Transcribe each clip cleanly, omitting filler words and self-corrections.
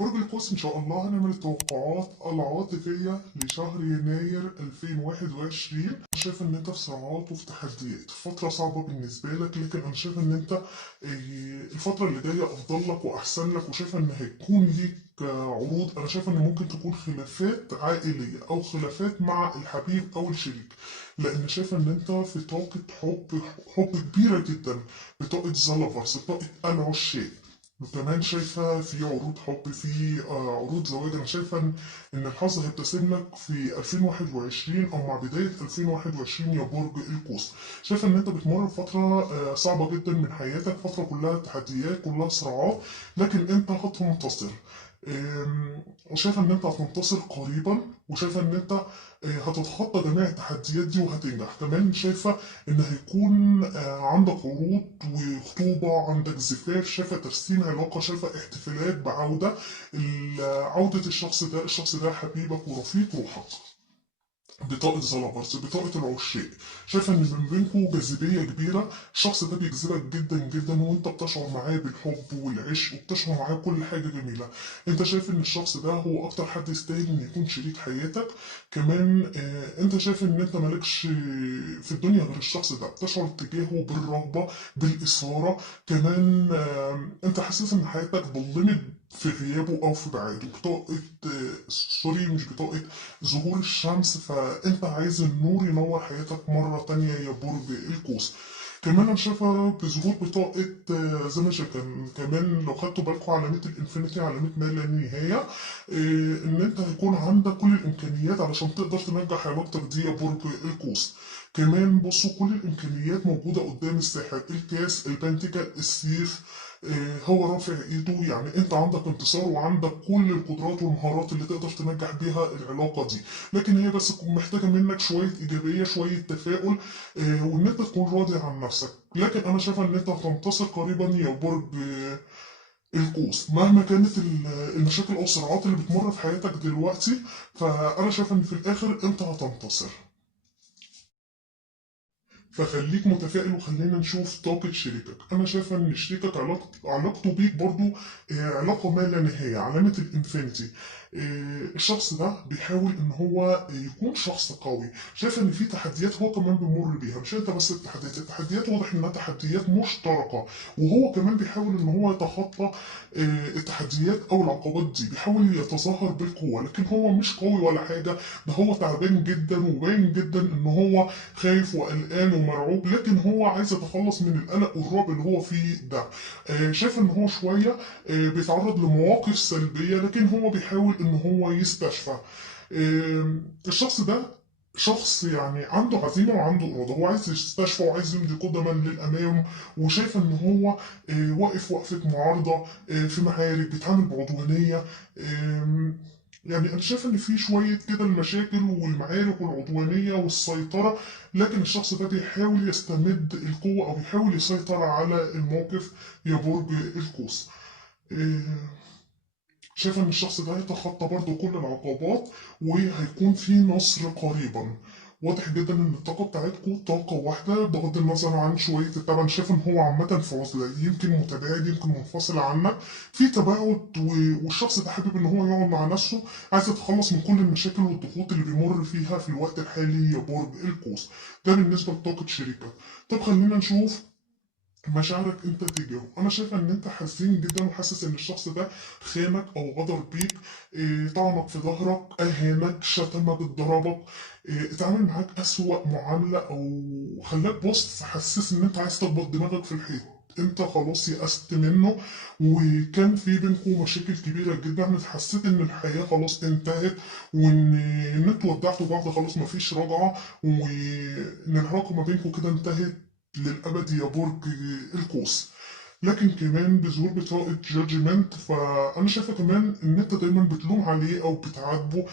برج القوس إن شاء الله هنعمل التوقعات العاطفية لشهر يناير 2021. أنا شايف إن أنت في صراعات وفي تحديات، فترة صعبة بالنسبة لك، لكن أنا شايف إن أنت الفترة اللي جاية أفضل لك وأحسن لك، وشايف إن هيكون ليك عروض. أنا شايف إن ممكن تكون خلافات عائلية أو خلافات مع الحبيب أو الشريك، لأن شايف إن أنت في طاقة حب كبيرة جدا، بطاقة زلفرز، بطاقة العشاق. وكمان شايفة في عروض حب، في عروض زواج. أنا شايفة إن الحظ هيبتسم لك في 2021 أو مع بداية 2021 يا برج القوس. شايفة إن أنت بتمر بفترة صعبة جدا من حياتك، فترة كلها تحديات، كلها صراعات، لكن أنت هتنتصر. وشايفة إن أنت هتنتصر قريبا، وشايفة إن أنت هتتخطى جميع التحديات دي وهتنجح. كمان شايفة إن هيكون عندك عروض وخطوبة، عندك زفاف، شايفة ترسيم علاقة، شايفة احتفالات بعودة. عودة الشخص ده حبيبك ورفيق روحك. بطاقة زلابرز، بطاقة العشاق. شايفة إن من بينكم جاذبية كبيرة، الشخص ده بيجذبك جدا جدا، وأنت بتشعر معاه بالحب والعشق، وبتشعر معاه كل حاجة جميلة. أنت شايف إن الشخص ده هو أكتر حد يستاهل إن يكون شريك حياتك. كمان أنت شايف إن أنت مالكش في الدنيا غير الشخص ده، بتشعر تجاهه بالرغبة، بالإثارة. كمان أنت حاسس إن حياتك ظلمت في غيابه أو في بعاده. بطاقة سوري، مش بطاقة ظهور الشمس، فانت عايز النور ينور حياتك مرة تانية يا برج القوس. كمان انا شايفة بظهور بطاقة زي ما كمان لو خدتوا بالكم علامة الانفينيتي، علامة ما لا نهاية. ان انت هيكون عندك كل الامكانيات علشان تقدر تنجح علاقتك دي يا برج القوس. كمان بصوا، كل الامكانيات موجودة قدام الساحر، الكاس، البنتيكل، السيف. هو رافع ايده، يعني انت عندك انتصار وعندك كل القدرات والمهارات اللي تقدر تنجح بيها العلاقة دي. لكن هي بس تكون محتاجة منك شوية إيجابية، شوية تفاؤل، وإن أنت تكون راضي عن نفسك. لكن أنا شايف إن أنت هتنتصر قريبا يا برج القوس. مهما كانت المشاكل أو الصراعات اللي بتمر في حياتك دلوقتي، فأنا شايف إن في الآخر أنت هتنتصر. فخليك متفائل، وخلينا نشوف طاقة شريكك. أنا شايفة إن شريكك علاقته بيك برضو علاقة ما لا نهاية، علامة الإنفينيتي. الشخص ده بيحاول إن هو يكون شخص قوي. شايفة إن في تحديات هو كمان بيمر بيها، مش أنت بس. التحديات واضح إنها تحديات مشتركة، وهو كمان بيحاول إن هو يتخطى التحديات أو العقبات دي، بيحاول يتظاهر بالقوة، لكن هو مش قوي ولا حاجة. ده هو تعبان جدا، وباين جدا إن هو خايف وقلقان ومرعوب، لكن هو عايز يتخلص من القلق والرعب اللي هو فيه ده. شايف ان هو شويه بيتعرض لمواقف سلبيه، لكن هو بيحاول ان هو يستشفى. الشخص ده شخص يعني عنده عزيمه وعنده اراده، هو عايز يستشفى وعايز يمضي قدما للامام. وشايف ان هو واقف وقفه معارضه في معارك، بيتعامل بعدوانيه. يعني انا شايف ان في شويه كده المشاكل والمعارك والعدوانيه والسيطره، لكن الشخص ده بيحاول يستمد القوه او بيحاول يسيطر على الموقف يا برج القوس. إيه، شايف ان الشخص ده هيتخطى برضه كل العقبات، وهيكون في نصر قريبا. واضح جدا ان الطاقه بتاعتكم طاقه واحده، بغض النظر عن شويه التبع. شايف ان هو عامه في عزله، يمكن متباعد، يمكن منفصل عنك، في تباعد. والشخص ده حابب ان هو يقعد مع نفسه، عايز يتخلص من كل المشاكل والضغوط اللي بيمر فيها في الوقت الحالي يا برج القوس. ده بالنسبه لطاقه شريكك. طب خلينا نشوف مشاعرك انت تجاهه. انا شايفه ان انت حزين جدا، وحاسس ان الشخص ده خانك او غدر بيك، طعنك في ظهرك، اهانك، شتمك، ضربك، اتعامل معاك اسوأ معامله، او خلاك بص حسس ان انت عايز تخبط دماغك في الحيط. انت خلاص يأست منه، وكان في بينكم مشاكل كبيره جدا، حسيت ان الحياه خلاص انتهت، وان انتوا ودعتوا بعض خلاص، مفيش رجعه، وان العلاقه ما بينكم كده انتهت للأبد يا برج القوس. لكن كمان بظهور بطاقة جادجمنت، فأنا شايفة كمان إن أنت دايما بتلوم عليه أو بتعاتبه.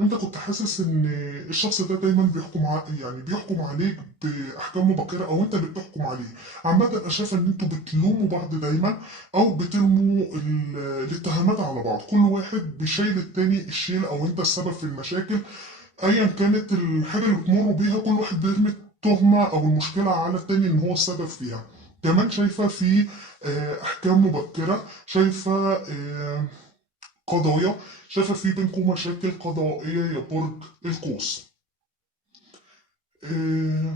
أنت كنت حاسس إن الشخص ده دايما يعني بيحكم عليك بأحكام مبكرة، أو أنت اللي بتحكم عليه. عامة أنا شايفة إن أنتوا بتلوموا بعض دايما، أو بترموا الاتهامات على بعض، كل واحد بيشيل التاني الشيل، أو أنت السبب في المشاكل. ايا كانت الحاجه اللي بتمروا بيها، كل واحد بيرمي التهمه او المشكله على التاني ان هو السبب فيها. كمان شايفة في أحكام مبكرة، شايفة قضايا، شايفة في بينكم مشاكل قضائية يا برج القوس. آه،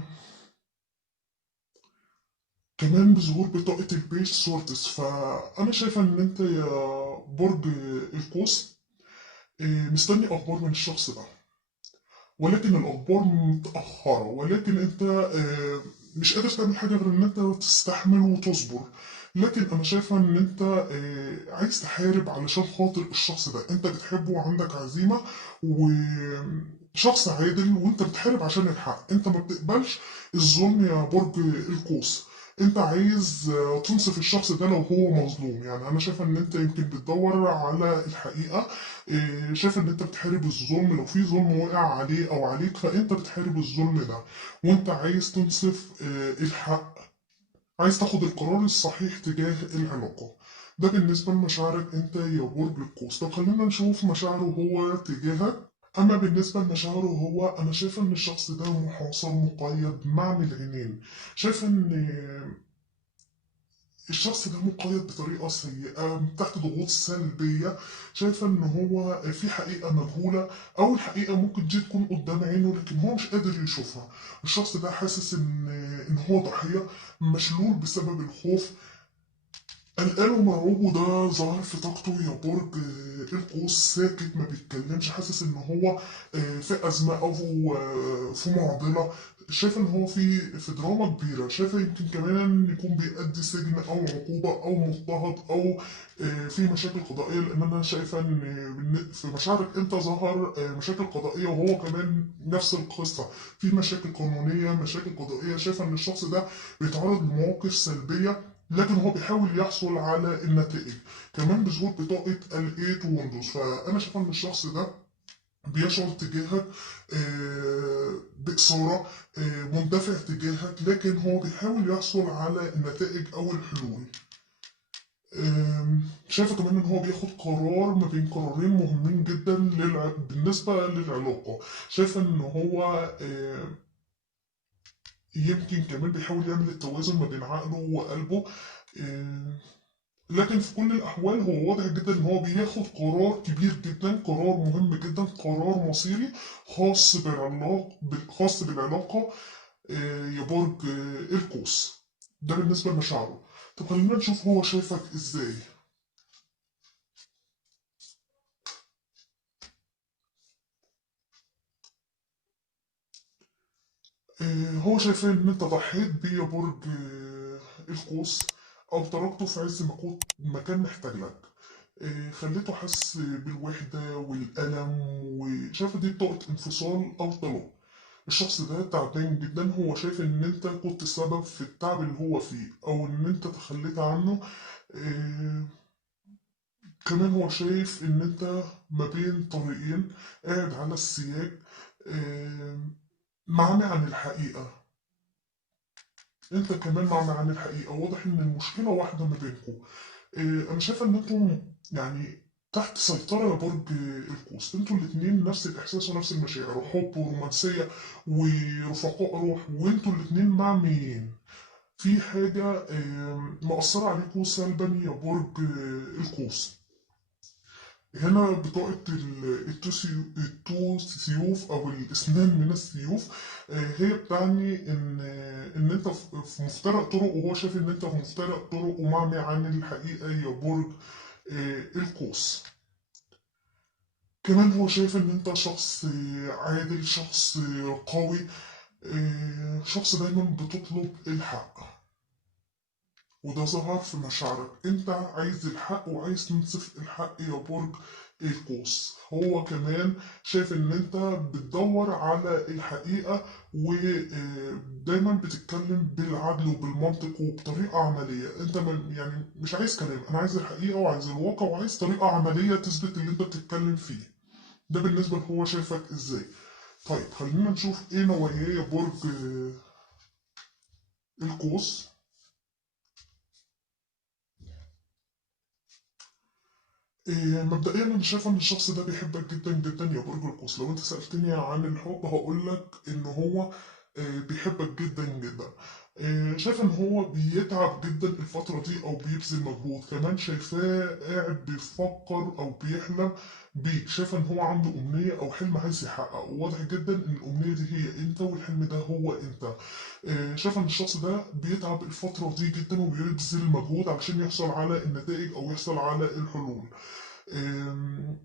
كمان بظهور بطاقة البيج سورتس، فأنا شايفة إن أنت يا برج القوس مستني أخبار من الشخص ده، ولكن الأخبار متأخرة، ولكن أنت مش قادر تعمل حاجة غير إن أنت تستحمل وتصبر. لكن أنا شايفة إن أنت عايز تحارب علشان خاطر الشخص ده، أنت بتحبه وعندك عزيمة وشخص عادل، وأنت بتحارب عشان الحق، أنت ما بتقبلش الظلم يا برج القوس. انت عايز تنصف الشخص ده لو هو مظلوم. يعني انا شايفه ان انت يمكن بتدور على الحقيقه، شايف ان انت بتحارب الظلم، لو في ظلم واقع عليه او عليك فانت بتحارب الظلم ده، وانت عايز تنصف الحق، عايز تاخد القرار الصحيح تجاه العلاقة. ده بالنسبة لمشاعرك انت يا برج القوس. طب خلينا نشوف مشاعره هو تجاهك. اما بالنسبة لمشاعره هو، انا شايفة ان الشخص ده محاصر مقيد معنى العينين. شايفة ان الشخص ده مقيد بطريقة سيئة تحت ضغوط سلبية. شايفة ان هو في حقيقة مجهولة، او الحقيقة ممكن دي تكون قدام عينه لكن هو مش قادر يشوفها. الشخص ده حاسس ان هو ضحية، مشلول بسبب الخوف، قلقان ومرعوب، وده ظاهر في طاقته يا برج القوس. ساكت ما بيتكلمش، حاسس ان هو في ازمه او في معضله. شايف ان هو في دراما كبيره، شايف يمكن كمان يكون بيأدي سجن او عقوبه او مضطهد او في مشاكل قضائيه، لان انا شايفه ان في مشاعرك انت ظهر مشاكل قضائيه، وهو كمان نفس القصه، في مشاكل قانونيه مشاكل قضائيه. شايفه ان الشخص ده بيتعرض لمواقف سلبيه، لكن هو بيحاول يحصل على النتائج. كمان بظهور بطاقة ال8 ويندوز، فأنا شايف إن الشخص ده بيشعر تجاهك بإثارة، مندفع تجاهك، لكن هو بيحاول يحصل على النتائج أو الحلول. شايفة كمان إن هو بياخد قرار ما بين قرارين مهمين جدا بالنسبة للعلاقة. شايفة إن هو يمكن كمان بيحاول يعمل التوازن ما بين عقله وقلبه. آه، لكن في كل الأحوال هو واضح جدا إن هو بياخد قرار كبير جدا، قرار مهم جدا، قرار مصيري خاص بالعلاقة يا برج القوس. ده بالنسبة لمشاعره. طب خلينا نشوف هو شايفك إزاي. هو شايف إن أنت ضحيت بيه يا برج القوس، أو تركته في عز ما كان محتاج لك. خليته حس بالوحدة والألم، وشايف دي بطاقة انفصال أو طلاق. الشخص ده تعبان جدا، هو شايف ان انت كنت السبب في التعب اللي هو فيه، او ان انت تخليت عنه. آه كمان هو شايف ان انت ما بين طريقين، قاعد على السياج، آه معمي عن الحقيقة. انت كمان معمي عن الحقيقة، واضح ان المشكلة واحدة ما بينكم. انا شايفه ان انتم يعني تحت سيطرة يا برج القوس. انتوا الاتنين نفس الاحساس ونفس المشاعر، وحب ورومانسية ورفقاء روح، وانتوا الاتنين معميين في حاجة مأثرة عليكم سلبا يا برج القوس. هنا بطاقة التو سيوف أو الأسنان من السيوف. هي بتعني إن أنت في مفترق طرق، وهو شايف إن أنت في مفترق طرق ومعمي عن الحقيقة يا برج القوس. كمان هو شايف إن أنت شخص عادل، شخص قوي، شخص دايما بتطلب الحق، وده ظهر في مشاعرك. انت عايز الحق وعايز تنصف الحق يا برج القوس. هو كمان شايف ان انت بتدور على الحقيقة، ودايما بتتكلم بالعدل وبالمنطق وبطريقة عملية. انت يعني مش عايز كلام، انا عايز الحقيقة وعايز الواقع وعايز طريقة عملية تثبت اللي انت بتتكلم فيه. ده بالنسبة لهو شايفك ازاي. طيب خلينا نشوف ايه نواياه يا برج القوس. مبدئيا انا شايف ان الشخص ده بيحبك جدا جدا يا برج القوس. لو انت سألتني عن الحب هقول لك ان هو بيحبك جدا جدا. شايفه ان هو بيتعب جدا الفتره دي او بيبذل مجهود، كمان شايفاه قاعد بيفكر او بيحلم بيك، شايفه ان هو عنده امنيه او حلم عايز يحققه، واضح جدا ان الامنيه دي هي انت والحلم ده هو انت. شايفه ان الشخص ده بيتعب الفتره دي جدا وبيبذل مجهود علشان يحصل على النتائج او يحصل على الحلول.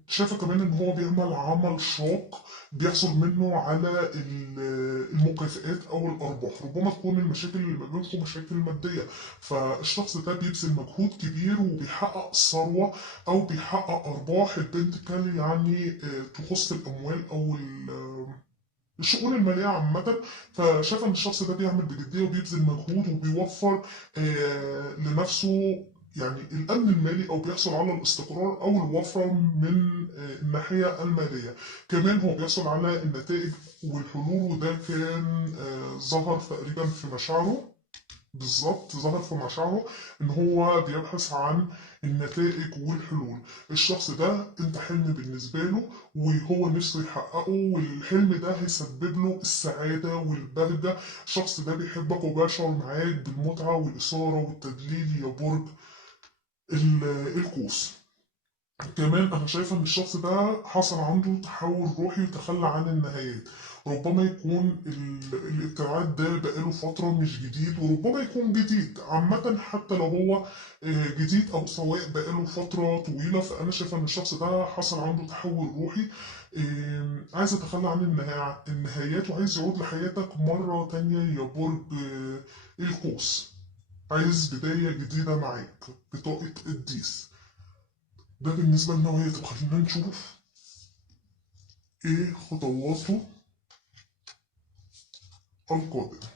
شايفة كمان إن هو بيعمل عمل شاق بيحصل منه على المكافآت أو الأرباح، ربما تكون المشاكل اللي ما بينكم مشاكل مادية، فالشخص ده بيبذل مجهود كبير وبيحقق ثروة أو بيحقق أرباح البنتكال، يعني تخص الأموال أو الشؤون المالية عامة. فشايف إن الشخص ده بيعمل بجدية وبيبذل مجهود وبيوفر لنفسه يعني الأمن المالي، أو بيحصل على الاستقرار أو الوفرة من الناحية المالية. كمان هو بيحصل على النتائج والحلول، وده كان ظهر تقريبا في مشاعره. بالظبط ظهر في مشاعره ان هو بيبحث عن النتائج والحلول. الشخص ده انت حلم بالنسبة له وهو نفسه يحققه، والحلم ده هيسبب له السعادة والبهجة. الشخص ده بيحبك وبيشعر معاك بالمتعة والإثارة والتدليل يا برج القوس. كمان انا شايفه ان الشخص ده حصل عنده تحول روحي وتخلى عن النهايات، ربما يكون الابتعاد ده بقاله فترة مش جديد، وربما يكون جديد عامة حتى لو هو جديد أو سواء بقاله فترة طويلة. فأنا شايف إن الشخص ده حصل عنده تحول روحي، عايز يتخلى عن النهايات وعايز يعود لحياتك مرة تانية يا برج القوس. عايز بداية جديدة معاك بطاقة الديس. ده بالنسبة لنوعية. طب خلينا نشوف ايه خطواته القادمة.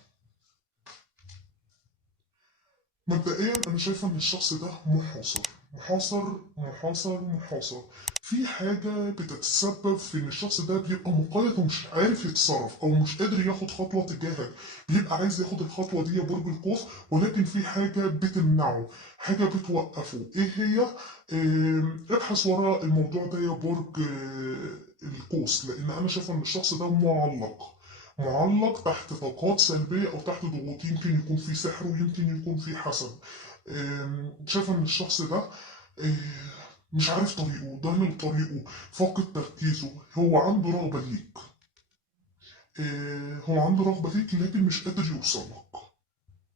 مبدئيا انا شايفة ان الشخص ده محاصر محاصر محاصر محاصر في حاجة بتتسبب في ان الشخص ده بيبقى مقيد ومش عارف يتصرف او مش قادر ياخد خطوة تجاهك، بيبقى عايز ياخد الخطوة دي يا برج القوس، ولكن في حاجة بتمنعه، حاجة بتوقفه. ايه هي؟ ابحث ورا الموضوع ده يا برج القوس، لان انا شايفة ان الشخص ده معلق تحت طاقات سلبية أو تحت ضغوط، يمكن يكون في سحر ويمكن يكون في حسد. شايفة إن الشخص ده مش عارف طريقه، ضامن طريقه، فاقد تركيزه. هو عنده رغبة ليك، هو عنده رغبة ليك لكن مش قادر يوصل لك.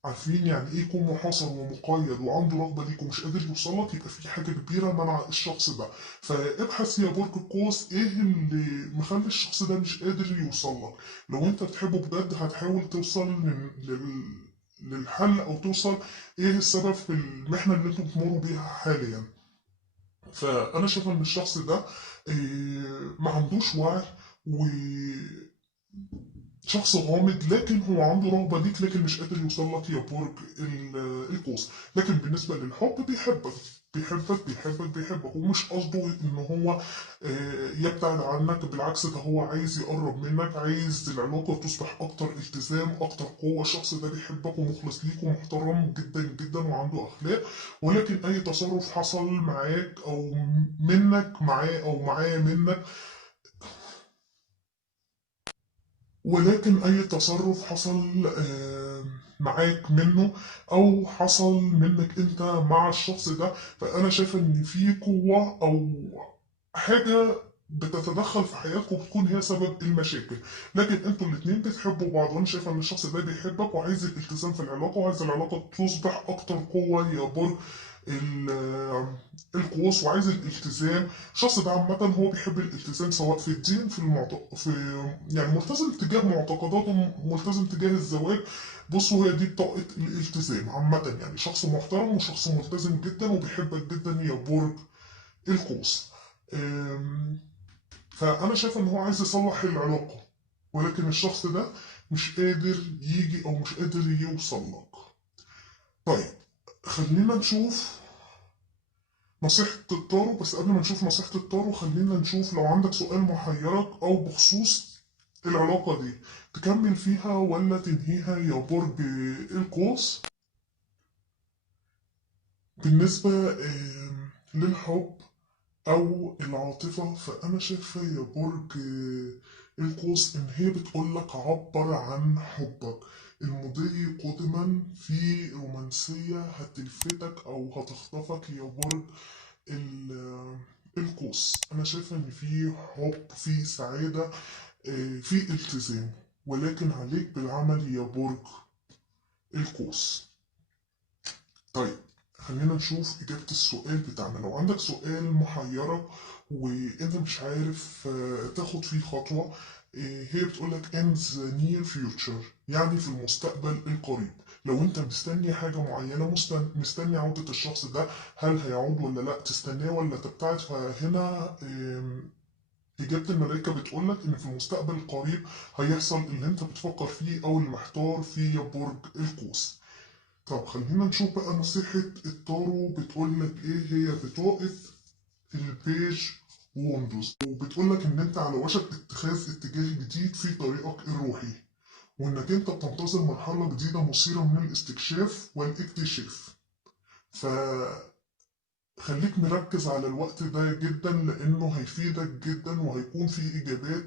عارفين يعني ايه يكون محاصر ومقيد وعنده رغبة ليك ومش قادر يوصل لك؟ يبقى في حاجة كبيرة منع الشخص ده. فابحث يا برج القوس ايه اللي مخلي الشخص ده مش قادر يوصل لك. لو انت بتحبه بجد هتحاول توصل للحل او توصل ايه السبب في المحنة اللي انتوا بتمروا بيها حاليا. فانا شايف ان الشخص ده ما عندوش وعي، شخص غامض، لكن هو عنده رغبة ليك لكن مش قادر يوصل لك يا برج القوس. لكن بالنسبة للحب بيحبك بيحبك ومش قصده ان هو يبتعد عنك، بالعكس ده هو عايز يقرب منك، عايز العلاقة تصبح اكتر التزام اكتر قوة. الشخص ده بيحبك ومخلص ليك ومحترم جدا جدا وعنده اخلاق، ولكن اي تصرف حصل معاك او منك معاه او معاه منك، ولكن أي تصرف حصل معاك منه أو حصل منك أنت مع الشخص ده، فأنا شايف إن في قوة أو حاجة بتتدخل في حياتكم بتكون هي سبب المشاكل. لكن انتوا الاتنين بتحبوا بعض، وانا شايف ان الشخص ده بيحبك وعايز الالتزام في العلاقه وعايز العلاقه تصبح اكتر قوه يا برج القوس، وعايز الالتزام. الشخص ده عامة هو بيحب الالتزام سواء في الدين في يعني ملتزم تجاه معتقداته، ملتزم تجاه الزواج. بصوا هي دي بطاقة الالتزام عامة، يعني شخص محترم وشخص ملتزم جدا وبيحبك جدا يا برج القوس. أم، فأنا شايف إن هو عايز يصلح العلاقة، ولكن الشخص ده مش قادر يجي أو مش قادر يوصل لك. طيب خلينا نشوف نصيحة التارو. بس قبل ما نشوف نصيحة التارو خلينا نشوف لو عندك سؤال محيرك أو بخصوص العلاقة دي تكمل فيها ولا تنهيها يا برج القوس. بالنسبة للحب أو العاطفة، فأنا شايفة يا برج القوس إن هي بتقولك عبر عن حبك. المضي قدما في رومانسية هتلفتك أو هتخطفك يا برج القوس. أنا شايفة إن في حب، في سعادة، في التزام، ولكن عليك بالعمل يا برج القوس. طيب خلينا نشوف إجابة السؤال بتاعنا. لو عندك سؤال محيرة وأنت مش عارف تاخد فيه خطوة، هي بتقولك in the near future، يعني في المستقبل القريب. لو أنت مستني حاجة معينة، مستني عودة الشخص ده، هل هيعود ولا لأ، تستناه ولا تبتعد؟ فهنا إجابة الملايكة بتقولك إن في المستقبل القريب هيحصل اللي أنت بتفكر فيه أو اللي محتار فيه يا برج القوس. طب خلينا نشوف بقى نصيحة التارو بتقولك ايه. هي بطاقة البيج ووندوز، وبتقولك ان انت على وشك اتخاذ اتجاه جديد في طريقك الروحي، وانك انت بتنتظر مرحلة جديدة مثيرة من الاستكشاف والاكتشاف. فخليك مركز على الوقت ده جدا، لانه هيفيدك جدا وهيكون فيه اجابات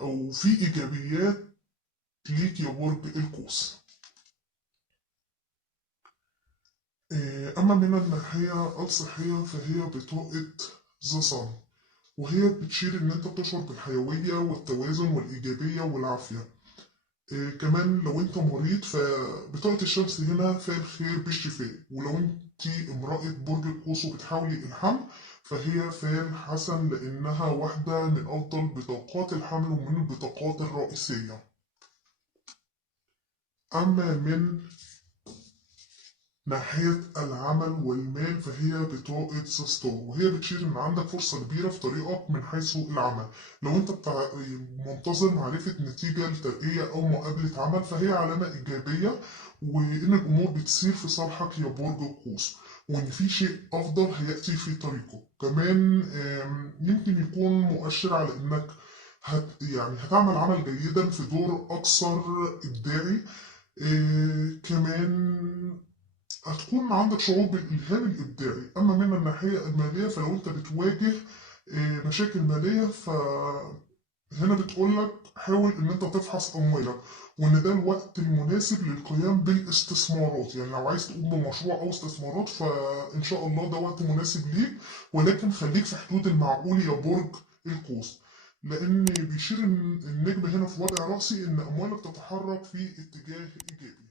او فيه ايجابيات ليك يا برج القوس. أما من الناحية الصحية فهي بطاقة ذا صن، وهي بتشير إن أنت بتشعر بالحيوية والتوازن والإيجابية والعافية. كمان لو أنت مريض فبطاقة الشمس هنا فيها الخير بالشفاء، ولو أنت امرأة برج القوس وبتحاولي الحمل فهي فعل حسن، لأنها واحدة من أفضل بطاقات الحمل ومن البطاقات الرئيسية. أما من ناحية العمل والمال فهي بطاقة ذا ستار، وهي بتشير إن عندك فرصة كبيرة في طريقك من حيث العمل. لو أنت منتظر معرفة نتيجة لترقية أو مقابلة عمل فهي علامة إيجابية، وإن الأمور بتسير في صالحك يا برج القوس، وإن في شيء أفضل هيأتي في طريقك. كمان يمكن يكون مؤشر على إنك يعني هتعمل عمل جيدا في دور أكثر إبداعي. كمان هتكون عندك شعور بالإلهام الإبداعي. أما من الناحية المالية فلو أنت بتواجه مشاكل مالية فهنا بتقولك حاول إن أنت تفحص أموالك، وإن ده الوقت المناسب للقيام بالاستثمارات. يعني لو عايز تقوم بمشروع أو استثمارات فإن شاء الله ده وقت مناسب ليك، ولكن خليك في حدود المعقول يا برج القوس، لأن بيشير النجم هنا في وضع رأسي إن أموالك تتحرك في اتجاه إيجابي.